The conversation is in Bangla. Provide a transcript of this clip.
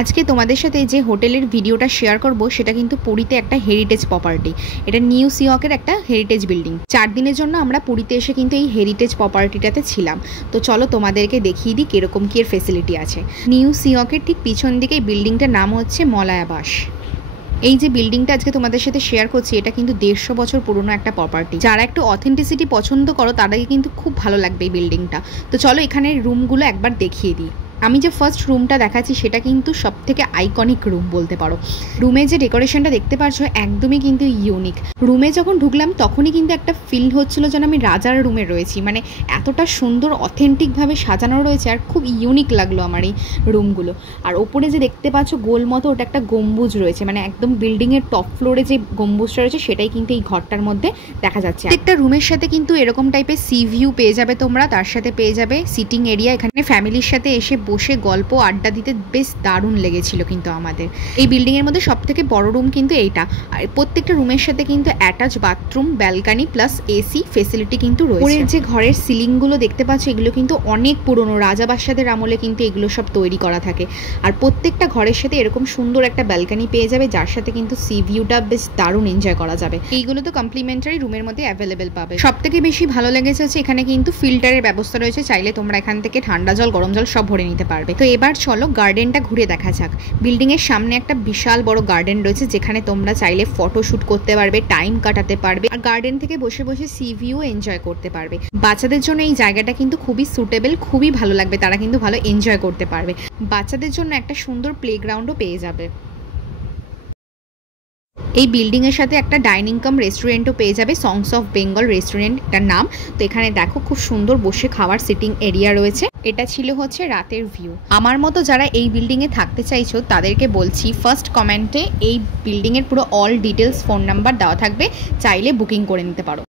আজকে তোমাদের সাথে যে হোটেলের ভিডিওটা শেয়ার করব সেটা কিন্তু পুরীতে একটা হেরিটেজ প্রপার্টি। এটা নিউ সিওকের একটা হেরিটেজ বিল্ডিং। 4 দিনের জন্য আমরা পুরীতে এসে কিন্তু এই হেরিটেজ প্রপার্টিটাতে ছিলাম। তো চলো তোমাদেরকে দেখিয়ে দিই কিরকম কি এর ফেসিলিটি আছে। নিউ সিওকের ঠিক পিছন দিকে এই বিল্ডিংটার নাম হচ্ছে মলয়াবাস। এই যে বিল্ডিংটা আজকে তোমাদের সাথে শেয়ার করছি এটা কিন্তু 150 বছর পুরনো একটা প্রপার্টি। যারা একটু অথেন্টিসিটি পছন্দ করো তাদেরকে কিন্তু খুব ভালো লাগবে এই বিল্ডিংটা। তো চলো এখানে রুমগুলো একবার দেখিয়ে দিই। আমি যে ফার্স্ট রুমটা দেখাচ্ছি সেটা কিন্তু সবথেকে আইকনিক রুম বলতে পারো। রুমে যে ডেকোরেশনটা দেখতে পাচ্ছ একদমই কিন্তু ইউনিক। রুমে যখন ঢুকলাম তখনই কিন্তু একটা ফিল হচ্ছিল যেন আমি রাজার রুমে রয়েছি। মানে এতটা সুন্দর অথেন্টিকভাবে সাজানো রয়েছে আর খুব ইউনিক লাগলো আমার এই রুমগুলো। আর ওপরে যে দেখতে পাচ্ছ গোল মতো ওটা একটা গম্বুজ রয়েছে, মানে একদম বিল্ডিংয়ের টপ ফ্লোরে যে গম্বুজটা রয়েছে সেটাই কিন্তু এই ঘরটার মধ্যে দেখা যাচ্ছে। একটা রুমের সাথে কিন্তু এরকম টাইপের সি ভিউ পেয়ে যাবে তোমরা, তার সাথে পেয়ে যাবে সিটিং এরিয়া। এখানে ফ্যামিলির সাথে এসে বসে গল্প আড্ডা দিতে বেশ দারুণ লেগেছিল কিন্তু আমাদের। এই বিল্ডিং এর মধ্যে সবথেকে বড় রুম কিন্তু এইটা। আর প্রত্যেকটা রুমের সাথে কিন্তু attach bathroom, balcony plus AC facility কিন্তু রয়েছে। ওপরের যে ঘরের সিলিং গুলো দেখতে পাচ্ছ এগুলো কিন্তু অনেক পুরনো, রাজা বাদশাদের আমলে কিন্তু এগুলো সব তৈরি করা থাকে। আর প্রত্যেকটা ঘরের সাথে এরকম সুন্দর একটা ব্যালকনি পেয়ে যাবে যার সাথে কিন্তু সি ভিউটা বেশ দারুণ এনজয় করা যাবে। এইগুলো তো কমপ্লিমেন্টারি রুমের মধ্যে অ্যাভেলেবেল পাবে। সবথেকে বেশি ভালো লেগেছে হচ্ছে এখানে কিন্তু ফিল্টারের ব্যবস্থা রয়েছে, চাইলে তোমরা এখান থেকে ঠান্ডা জল গরম জল সব ভরে নিতে পারবে। তো এবার চলো গার্ডেনটা ঘুরে দেখা যাক। বিল্ডিং এর সামনে একটা বিশাল বড় গার্ডেন রয়েছে যেখানে তোমরা চাইলে ফটোশুট করতে পারবে, টাইম কাটাতে পারবে আর গার্ডেন থেকে বসে বসে সি ভিউ এনজয় করতে পারবে। বাচ্চাদের জন্য এই জায়গাটা কিন্তু খুবই সুটেবল, খুবই ভালো লাগবে, তারা কিন্তু ভালো এনজয় করতে পারবে। বাচ্চাদের জন্য একটা সুন্দর প্লেগ্রাউন্ডও পেয়ে যাবে। এই বিল্ডিং এর সাথে একটা ডাইনিং কাম রেস্টুরেন্টও পেয়ে যাবে, সংস অফ বেঙ্গল রেস্টুরেন্ট এটার নাম। তো এখানে দেখো খুব সুন্দর বসে খাওয়ার সিটিং এরিয়া রয়েছে। এটা ছিল হচ্ছে রাতের ভিউ। আমার মতো যারা এই বিল্ডিং এ থাকতে চাইছো তাদেরকে বলছি ফার্স্ট কমেন্টে এই বিল্ডিং এর পুরো অল ডিটেলস ফোন নাম্বার দেওয়া থাকবে, চাইলে বুকিং করে নিতে পারো।